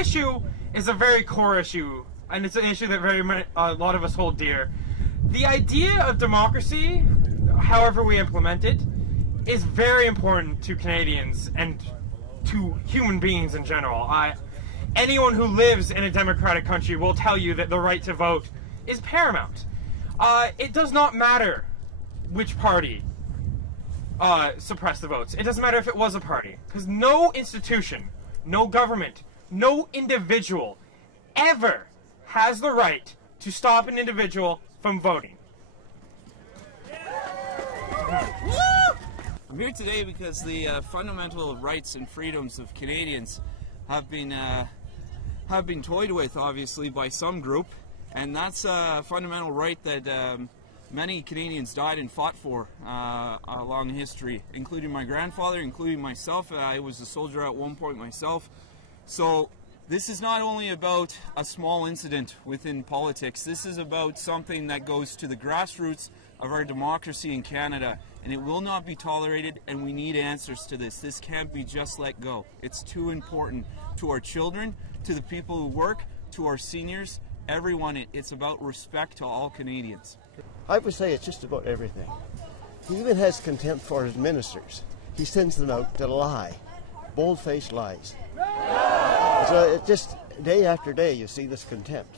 issue is a very core issue, and it's an issue that a lot of us hold dear. The idea of democracy, however we implement it, is very important to Canadians and to human beings in general. Anyone who lives in a democratic country will tell you that the right to vote is paramount. It does not matter which party suppressed the votes. It doesn't matter if it was a party, because no institution, no government, no individual ever has the right to stop an individual from voting. I'm here today because the fundamental rights and freedoms of Canadians have been toyed with, obviously, by some group, and that's a fundamental right that many Canadians died and fought for along history, including my grandfather, including myself. I was a soldier at one point myself. So this is not only about a small incident within politics. This is about something that goes to the grassroots of our democracy in Canada, and it will not be tolerated, and we need answers to this. This can't be just let go. It's too important to our children, to the people who work, to our seniors, everyone. It's about respect to all Canadians. I would say it's just about everything. He even has contempt for his ministers. He sends them out to lie, bold-faced lies. So it's just day after day you see this contempt.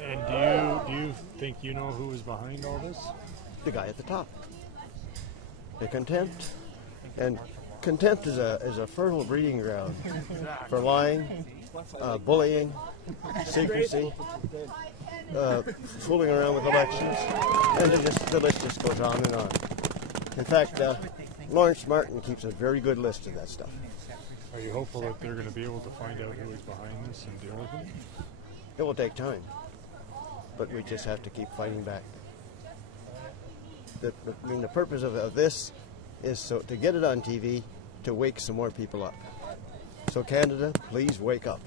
And do you think you know who is behind all this? The guy at the top. The contempt. And contempt is a fertile breeding ground for lying, bullying, secrecy, fooling around with elections, and the list just goes on and on. In fact, Lawrence Martin keeps a very good list of that stuff. Are you hopeful that they're going to be able to find out who is behind this and deal with it? It will take time, but we just have to keep fighting back. The purpose of this is to get it on TV, to wake some more people up. So Canada, please wake up.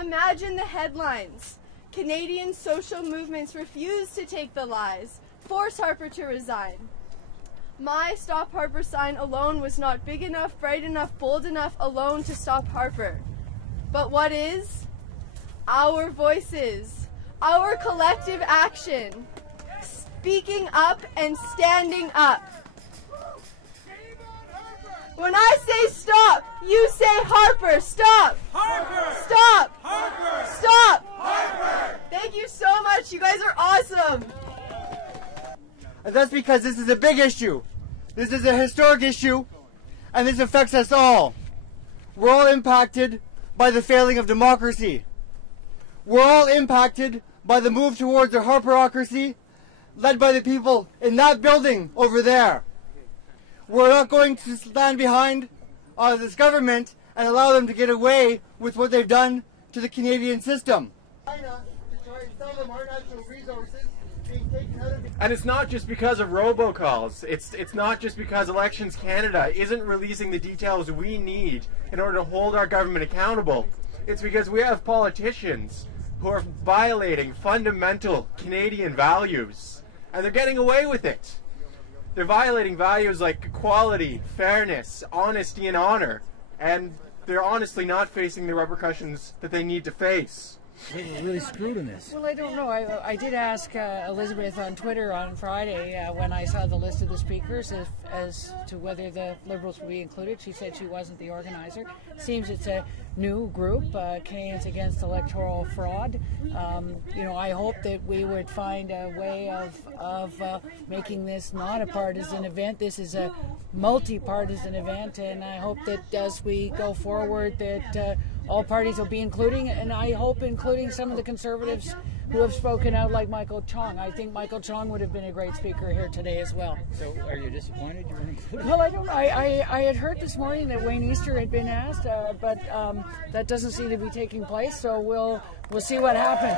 Imagine the headlines. Canadian social movements refuse to take the lies, force Harper to resign. My Stop Harper sign alone was not big enough, bright enough, bold enough alone to stop Harper. But what is? Our voices, our collective action, speaking up and standing up. When I say stop, you say Harper, stop! Harper! Stop! Harper! Stop! Harper! Thank you so much, you guys are awesome! And that's because this is a big issue. This is a historic issue, and this affects us all. We're all impacted by the failing of democracy. We're all impacted by the move towards a Harperocracy led by the people in that building over there. We're not going to stand behind this government and allow them to get away with what they've done to the Canadian system. And it's not just because of robocalls. It's not just because Elections Canada isn't releasing the details we need in order to hold our government accountable. It's because we have politicians who are violating fundamental Canadian values, and they're getting away with it. They're violating values like equality, fairness, honesty, and honor, and they're honestly not facing the repercussions that they need to face. We're really screwed in this. Well, I don't know. I did ask Elizabeth on Twitter on Friday when I saw the list of the speakers as to whether the Liberals would be included. She said she wasn't the organizer. Seems it's a new group, Canadians Against Electoral Fraud. You know, I hope that we would find a way of making this not a partisan event. This is a multi-partisan event, and I hope that as we go forward that all parties will be including, and I hope including some of the Conservatives who have spoken out, like Michael Chong. I think Michael Chong would have been a great speaker here today as well. So are you disappointed you weren't included? Well, I don't know. I had heard this morning that Wayne Easter had been asked, but that doesn't seem to be taking place, so we'll see what happens.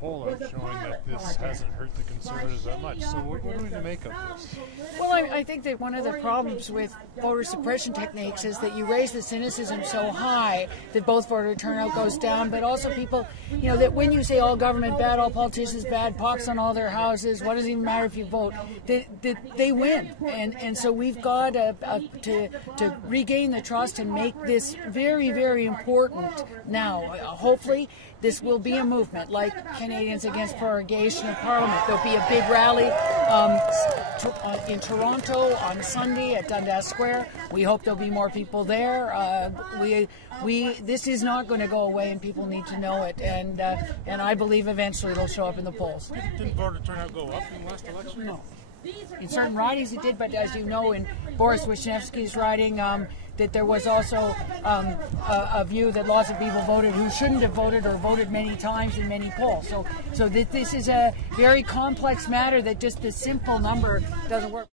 poll out showing that this hasn't hurt the Conservatives that much. So what are we going to make of this? Well, I think that one of the problems with voter suppression techniques is that you raise the cynicism so high that both voter turnout goes down, but also people, that when you say all government bad, all politicians bad, pox on all their houses, what does it even matter if you vote, they win. And so we've got to regain the trust and make this very, very important now. Hopefully, this will be a movement like Canadians Against Prorogation of Parliament. There'll be a big rally in Toronto on Sunday at Dundas Square. We hope there'll be more people there. This is not going to go away, and people need to know it. And I believe eventually it'll show up in the polls. Didn't voter turnout go up in the last election? No. In certain ridings it did, but as you know, in Boris Wisniewski's riding, that there was also a view that lots of people voted who shouldn't have voted or voted many times in many polls. So this is a very complex matter that just the simple number doesn't work.